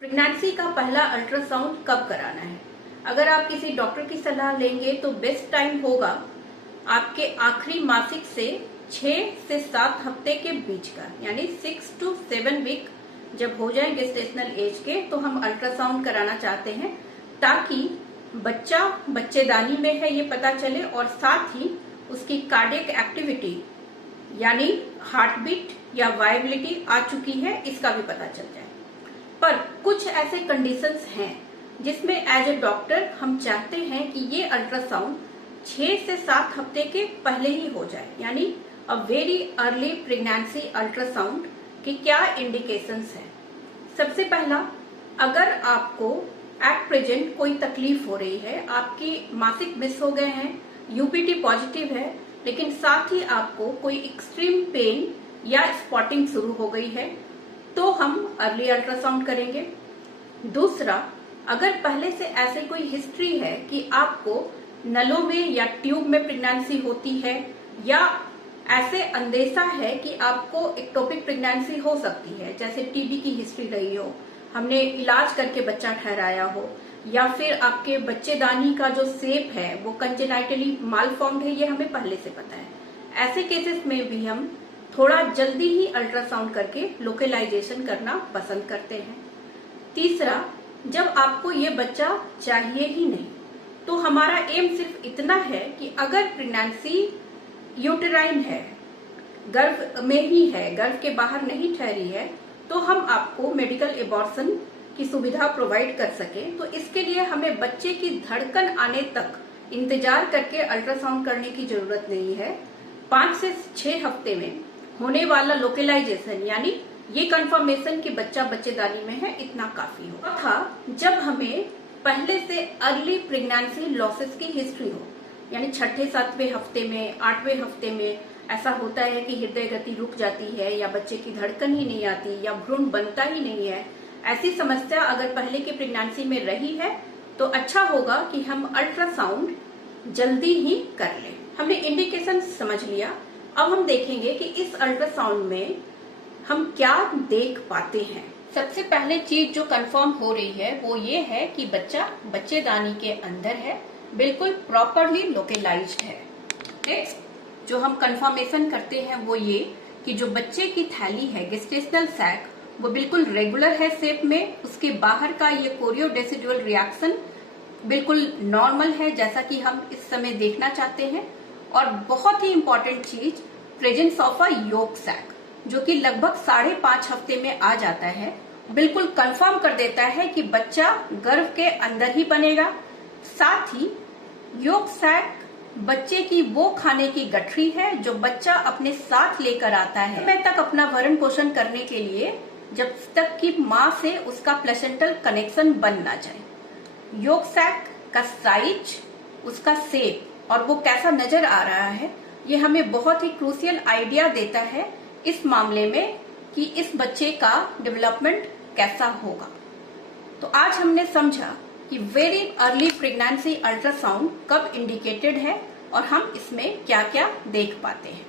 Pregnancy का पहला ultrasound कब कराना है? अगर आप किसी डॉक्टर की सलाह लेंगे तो बेस्ट टाइम होगा आपके आखिरी मासिक से 6 से 7 हफ्ते के बीच का, यानी 6 to 7 वीक जब हो जाए गेस्टेशनल एज के, तो हम अल्ट्रासाउंड कराना चाहते हैं ताकि बच्चा बच्चेदानी में है ये पता चले और साथ ही उसकी कार्डियक एक्टिविटी यानी हार्ट बीट या वायबिलिटी आ चुकी है इसका भी पता चल जाए। पर कुछ ऐसे कंडीशंस हैं जिसमें एज ए डॉक्टर हम चाहते हैं कि ये अल्ट्रासाउंड 6 से 7 हफ्ते के पहले ही हो जाए, यानी a very early pregnancy ultrasound की क्या इंडिकेशंस हैं। सबसे पहला, अगर आपको एट प्रेजेंट कोई तकलीफ हो रही है, आपकी मासिक मिस हो गए हैं, यूपीटी पॉजिटिव है, लेकिन साथ ही आपको कोई एक्सट्रीम पेन या स्पॉटिंग शुरू हो गई है, तो हम अर्ली अल्ट्रासाउंड करेंगे। दूसरा, अगर पहले से ऐसे कोई हिस्ट्री है कि आपको नलों में या ट्यूब में प्रेगनेंसी होती है, या ऐसे अंदेशा है कि आपको एक्टोपिक प्रेगनेंसी हो सकती है, जैसे टीबी की हिस्ट्री रही हो, हमने इलाज करके बच्चा ठहराया हो, या फिर आपके बच्चेदानी का जो शेप है वो कंजेनाइटली मालफॉर्म्ड है, ये हमें पहले से पता है, ऐसे केसेस में भी हम थोड़ा जल्दी ही अल्ट्रासाउंड करके लोकलाइजेशन करना पसंद करते हैं। तीसरा, जब आपको ये बच्चा चाहिए ही नहीं, तो हमारा एम सिर्फ इतना है कि अगर प्रेगनेंसी यूटेराइन है, गर्भ में ही है, गर्भ के बाहर नहीं ठहरी है, तो हम आपको मेडिकल एबॉर्शन की सुविधा प्रोवाइड कर सकें। तो इसके लिए हमें बच्चे की धड़कन आने तक इंतजार करके अल्ट्रासाउंड करने की जरूरत नहीं है। 5 से 6 हफ्ते में होने वाला लोकलाइजेशन, यानी ये कंफर्मेशन कि बच्चा बच्चेदानी में है, इतना काफी हो। था जब हमें पहले से अर्ली प्रेगनेंसी लॉसेस की हिस्ट्री हो, यानी 6ठे 7वें हफ्ते में, 8वें हफ्ते में ऐसा होता है कि हृदय गति रुक जाती है, या बच्चे की धड़कन ही नहीं आती, या भ्रूण बनता ही नहीं है, ऐसी समस्या अगर पहले की प्रेगनेंसी में रही है तो अच्छा होगा कि हम अल्ट्रासाउंड जल्दी ही कर लें। हमने इंडिकेशन समझ लिया, अब हम देखेंगे कि इस अल्ट्रासाउंड में हम क्या देख पाते हैं। सबसे पहले चीज जो कंफर्म हो रही है वो ये है कि बच्चा बच्चेदानी के अंदर है, बिल्कुल प्रॉपरली लोकलाइज्ड है। नेक्स्ट जो हम कंफर्मेशन करते हैं वो ये कि जो बच्चे की थैली है, गेस्टेशनल सैक, वो बिल्कुल रेगुलर है शेप में, उसके बाहर का ये कोरियोडेसिडुअल रिएक्शन बिल्कुल नॉर्मल है जैसा कि हम इस समय देखना चाहते हैं। और बहुत ही इंपॉर्टेंट चीज, presence of a yolk sac, जो कि लगभग 5.5 हफ्ते में आ जाता है, बिल्कुल कंफर्म कर देता है कि बच्चा गर्भ के अंदर ही बनेगा। साथ ही योक सैक बच्चे की वो खाने की गठरी है जो बच्चा अपने साथ लेकर आता है समय तक अपना भरण पोषण करने के लिए, जब तक कि माँ से उसका प्लेसेंटल कनेक्शन बन ना जाए। योक सैक का साइज, उसका शेप और वो कैसा नजर आ रहा है, ये हमें बहुत ही क्रूशियल आइडिया देता है इस मामले में कि इस बच्चे का डेवलपमेंट कैसा होगा। तो आज हमने समझा कि वेरी अर्ली प्रेगनेंसी अल्ट्रासाउंड कब इंडिकेटेड है और हम इसमें क्या क्या देख पाते हैं।